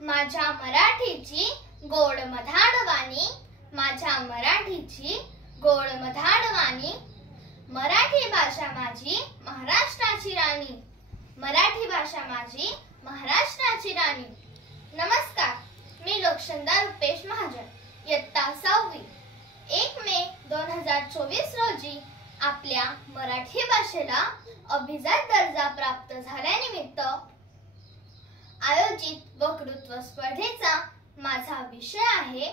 माझ्या मराठीची गोड मधाळ वाणी, माझ्या मराठीची गोड मधाळ वाणी, मराठी भाषा माझी महाराष्ट्राची राणी, मराठी भाषा माझी महाराष्ट्राची राणी। नमस्कार, मी लोकशंदा रुपेश महाजन, इयत्ता 6वी। 1 मे 2024 रोजी आपल्या मराठी भाषेला अभिजात दर्जा प्राप्त झाल्यानिमित्त आयोजित वक्तृत्व स्पर्धेचा माझा विषय आहे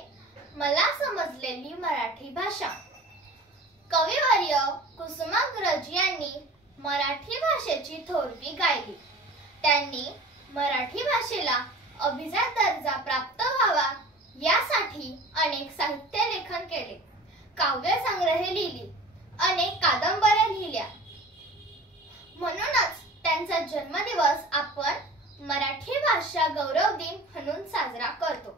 मला समजलेली मराठी भाषा। कविवर्य कुसुमाग्रज यांनी मराठी भाषेची थोरवी गायली। त्यांनी मराठी भाषेला अभिजात दर्जा प्राप्त व्हावा यासाठी अनेक साहित्य लेखन केले, काव्य संग्रहे लिहिली, अनेक कादंबऱ्या लिहिल्या। म्हणूनच त्यांचा जन्मदिवस आपण मराठी भाषा गौरव दिन म्हणून साजरा करतो।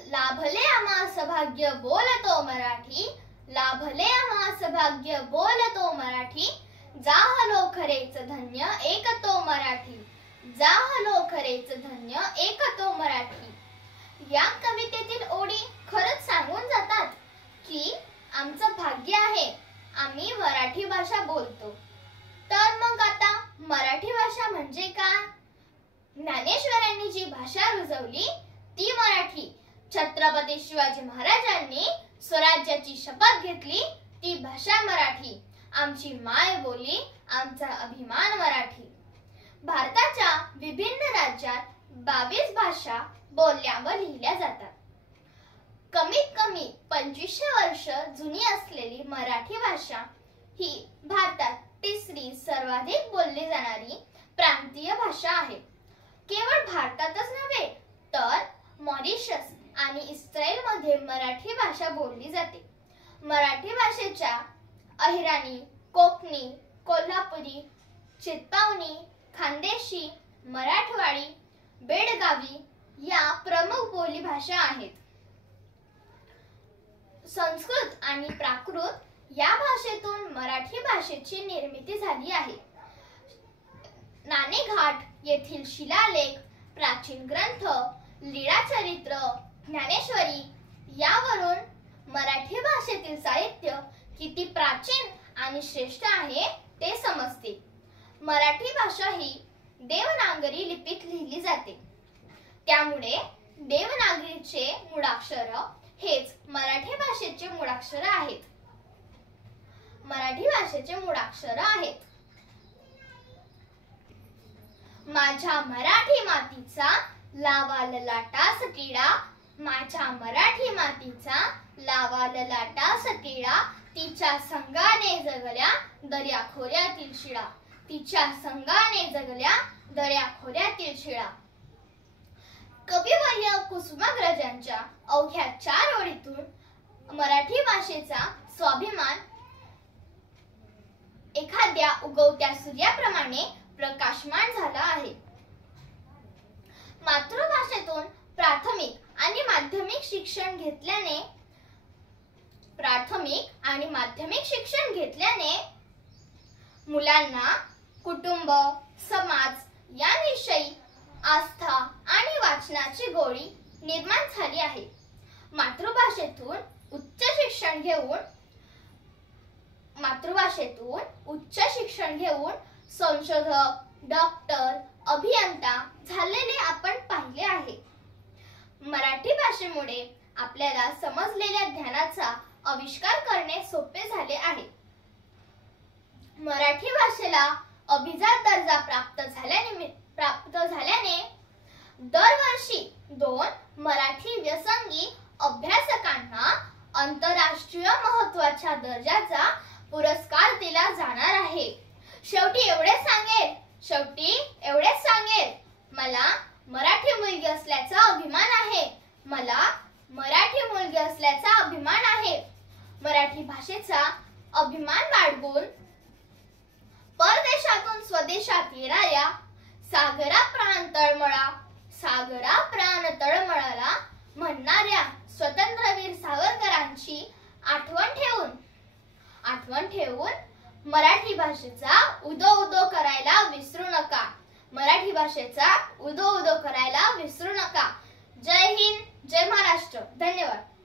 लाभले आम्हास भाग्य बोलतो मराठी, लाभले आम्हास भाग्य बोलतो मराठी, जाहलो खरेच धन्य एक तो मराठी, जाहलो खरेच धन्य एक तो मराठी। या कवितेतील ओळी खरंच सांगून जातात की आमचं भाग्य आहे, आम्ही मराठी भाषा बोलतो। तर मग आता मराठी भाषा म्हणजे काय? ज्ञानेश्वरांनी जी भाषा रुजवली ती मराठी, छत्रपती शिवाजी महाराजांनी स्वराज्याची शपथ घेतली ती भाषा मराठी, आमची माय बोली, आमचा अभिमान मराठी। भारताच्या विभिन्न राज्यात 22 भाषा बोलल्या व लिहिल्या जातात। कमीत कमी 2500 वर्ष जुनी असलेली मराठी भाषा ही भारतात तिसरी सर्वाधिक बोलली जाणारी प्रांतीय भाषा आहे। केवळ भारतातच नव्हे तर मॉरिशस आणि इस्रायल मध्ये मराठी भाषा बोलली जाते। मराठी भाषेच्या अहिराणी, कोकणी, कोल्हापुरी, चित्पावनी, खानदेशी, मराठवाडी, बेळगावी या प्रमुख बोली भाषा आहेत। संस्कृत आणि प्राकृत या भाषेतून मराठी भाषेची निर्मिती झाली आहे। नाणेघाट येथील शिलालेख, प्राचीन ग्रंथ, लीळाचरित्र, ज्ञानेश्वरी यावरून मराठी भाषेतील साहित्य किती प्राचीन आणि श्रेष्ठ आहे ते समजते। मराठी भाषा ही देवनागरी लिपीत लिहिली जाते, त्यामुळे देवनागरीचे मूळाक्षर हेच मराठी भाषेचे मूळाक्षर आहेत। मराठी भाषेचे मूळाक्षर आहेत माझ्या मराठी मातीचा लावा ललाटास टिळा, माझ्या मराठी मातीचा लावा ललाटास टिळा, तिच्या संगाने जगल्या दर्या खोऱ्यातील शिळा, तिच्या संगाने जगल्या दर्या खोऱ्यातील शिळा। कविवर्य कुसुमाग्रजांच्या अवघ्या 4 ओळीतून मराठी भाषेचा स्वाभिमान एखाद्या उगवत्या सूर्याप्रमाणे प्रकाशमान झाला आहे। मातृभाषेतून प्राथमिक आणि माध्यमिक शिक्षण घेतल्याने मुलांना कुटुंब, समाज याविषयी आस्था आणि वाचनाची गोडी निर्माण झाली आहे। मातृभाषेतून उच्च शिक्षण घेऊन संशोधक, डॉक्टर, अभियंता झालेले आपण पाहिले आहे। मराठी भाषेमुळे आपल्याला समजलेल्या ज्ञानाचा आविष्कार करणे सोपे झाले आहे। मराठी भाषेला अभिजात दर्जा प्राप्त झाल्याने दरवर्षी 2 मराठी व्यासंगी अभ्यासकांना आंतरराष्ट्रीय महत्त्वाच्या दर्जाचा पुरस्कार दिला जाणार आहे। शेवटी एवढेच सांगेल, मला मराठी मुलगी असल्याचा अभिमान आहे, मला मराठी मुलगी असल्याचा अभिमान आहे। मराठी भाषेचा अभिमान बाळगून परदेशातून स्वदेशात येणाऱ्या सागरा प्राण तळमळाला म्हणणाऱ्या स्वतंत्रवीर सावरकरांची आठवण ठेवून मराठी भाषेचा उदो करायला विसरू नका। मराठी भाषेचा उदो उदो करायला विसरू नका. जय हिंद, जय महाराष्ट्र. धन्यवाद.